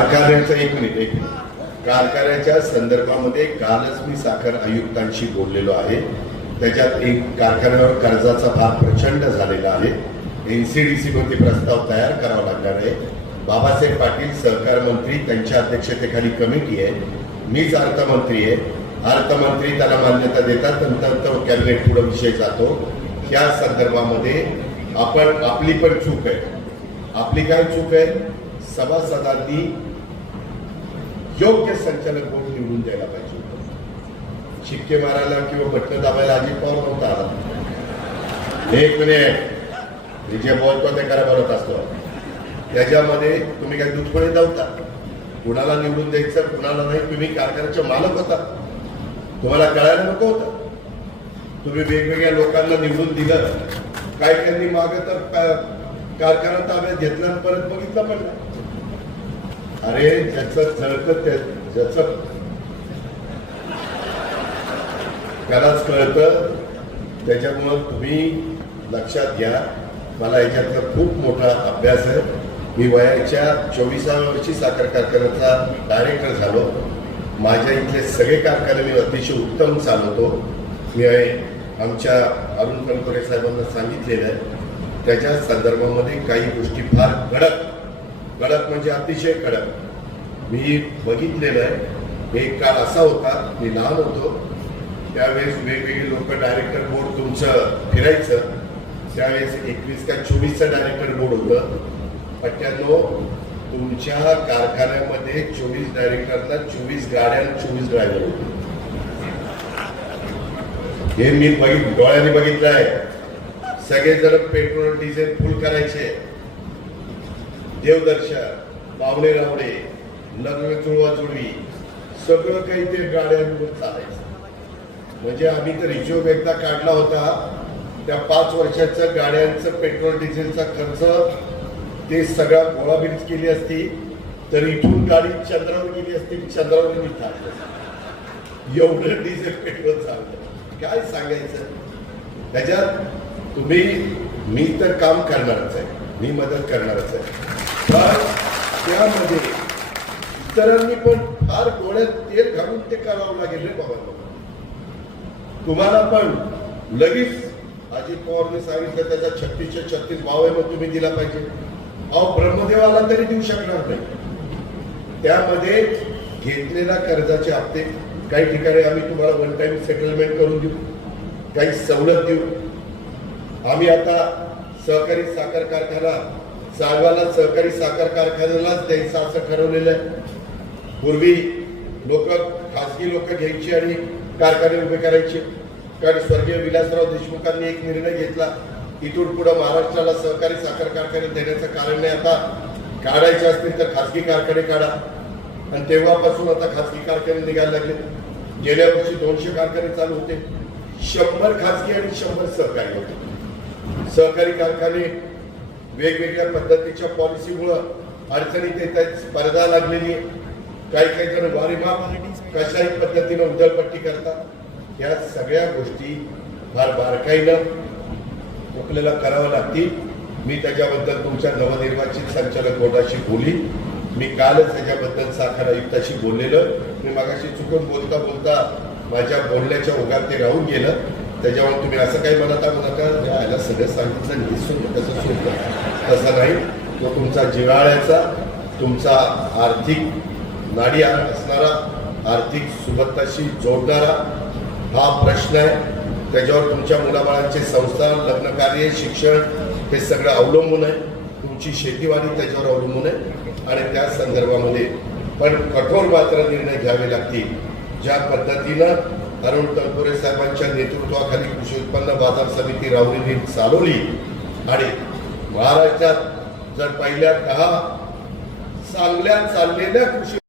कारखान्याचं एक मिनिट एक मिनिट. कारखान्याच्या संदर्भामध्ये कालच मी साखर आयुक्तांशी बोललेलो आहे. त्याच्यात एक कारखान्यावर कर्जाचा भार प्रचंड झालेला आहे. एनसीडीसी मध्ये प्रस्ताव तयार करावा लागणार आहे. बाबासाहेब पाटील सहकार मंत्री त्यांच्या अध्यक्षतेखाली कमिटी आहे. मीच अर्थमंत्री आहे. अर्थमंत्री त्याला मान्यता देतात नंतर तो कॅबिनेट पुढे विषय जातो. या संदर्भामध्ये आपण आपली पण चूक आहे. आपली काय चूक आहे? सभासदांनी योग्य संचालक म्हणून निवडून द्यायला पाहिजे शिक्के मारायला किंवा बटणं दाबायला अजित पवार नव्हता आला. एक मिनिट मी जे बोलतो ते करा बोलत असतो. त्याच्यामध्ये तुम्ही काही दुधपणे धावता कुणाला निवडून द्यायचं कुणाला नाही तुम्ही कारखान्याचे मालक होता. तुम्हाला कळायला नको होतं. तुम्ही वेगवेगळ्या लोकांना निवडून दिलं. काय त्यांनी मागं तर का- कारखाना ताब्यात घेतला आणि परत बघितलं पण अरे ज्याचं कळतं त्या ज्याचं त्यालाच कळतं. त्याच्यामुळं तुम्ही लक्षात घ्या. मला याच्यातला खूप मोठा अभ्यास आहे. मी वयाच्या चोवीसाव्या वर्षी साखर कारखान्याचा डायरेक्टर झालो. माझ्या इथले सगळे कारखाने मी अतिशय उत्तम चालवतो. मी आमच्या अरुण कणकोरे साहेबांना सांगितलेलं आहे. त्याच्या संदर्भामध्ये काही गोष्टी फार कडक कडक म्हणजे अतिशय कडक मी बघितलेलं आहे. एक काळ असा होता मी लहान होतो. त्यावेळेस वेगवेगळी लोक डायरेक्टर बोर्ड तुमचं फिरायचं. त्यावेळेस एकवीस का चोवीसचं डायरेक्टर बोर्ड होतं. अठ्ठ्याण्णव तुमच्या कारखान्यामध्ये चोवीस डायरेक्टरला चोवीस गाड्या चोवीस ड्रायव्हर होते. हे मी बघित डोळ्याने बघितलं आहे सगळेजण पेट्रोल डिझेल फुल करायचे. देवदर्शन पावणे रावडे लग्न चुळवा चुळवी सगळं काही ते गाड्यांवर चालायचं. म्हणजे आम्ही तर हिशोब एकदा काढला होता त्या पाच वर्षाचं गाड्यांचं पेट्रोल डिझेलचा खर्च ते सगळा गोळाबीज केली असती तर इथून गाडी चंद्रावर गेली असती चंद्रावर मी थांबलो एवढं डिझेल पेट्रोल चाललं. काय सांगायचं? त्याच्यात तुम्ही मी तर काम करणारच आहे. मी मदत करणारच आहे. तर त्यामध्ये इतरांनी पण फार डोळ्यात तेल घालून ते करावं लागेल रे बाबा. तुम्हाला पण लगेच अजित पवारने सांगितलं त्याचा छत्तीसच्या छत्तीस भाव आहे मग तुम्ही दिला पाहिजे. अहो ब्रह्मदेवाला तरी देऊ शकणार नाही. त्यामध्ये घेतलेल्या कर्जाचे हप्ते काही ठिकाणी आम्ही तुम्हाला वन टाइम सेटलमेंट करून देऊ. काही सवलत देऊ. आम्ही आता सहकारी साखर कारखाना साहेबांना सहकारी साखर कारखान्यालाच द्यायचं असं ठरवलेलं आहे. पूर्वी लोक खासगी लोक घ्यायची आणि कारखाने उभे करायचे. कारण स्वर्गीय विलासराव देशमुखांनी एक निर्णय घेतला. इथून पुढे महाराष्ट्राला सहकारी साखर कारखाने देण्याचं कारण नाही. आता काढायचे असतील तर खासगी कारखाने काढा. आणि तेव्हापासून आता खासगी कारखाने निघायला लागले. गेल्या वर्षी दोनशे कारखाने चालू होते. शंभर खासगी आणि शंभर सहकारी होते. सहकारी कारखाने वेगवेगळ्या पद्धतीच्या पॉलिसीमुळं अडचणीत येत आहेत स्पर्धा लागलेली आहे. काही काही जण वारीमाप कशाही पद्धतीनं उदळपट्टी करतात. या सगळ्या गोष्टी फार बारकाईनं आपल्याला कराव्या लागतील. मी त्याच्याबद्दल तुमच्या नवनिर्वाचित संचालक बोर्डाशी बोली. मी कालच त्याच्याबद्दल साखर आयुक्ताशी बोललेलं. मी मागाशी चुकून बोलता बोलता माझ्या बोलण्याच्या ओघात ते राहून गेलं. त्याच्यामुळे तुम्ही असं काही म्हणत आणू नका यायला सगळं सांगितलं निसून सुरू कसं सुरू तसं नाही तो तुमचा जिव्हाळ्याचा तुमचा आर्थिक नाडी असणारा आर्थिक सुबत्ताशी जोडणारा हा प्रश्न आहे. त्याच्यावर तुमच्या मुलाबाळांचे संस्थान लग्नकार्य शिक्षण हे सगळं अवलंबून आहे. तुमची शेतीवाडी त्याच्यावर अवलंबून आहे. आणि त्या संदर्भामध्ये पण कठोर मात्र निर्णय घ्यावे लागतील. ज्या पद्धतीनं अरुण तनपुरे साहेबांच्या नेतृत्वाखाली कृषी उत्पन्न बाजार समिती राहुरीने चालवली. आणि महाराष्ट्रात जर पहिल्या दहा चांगल्या चाललेल्या कृषी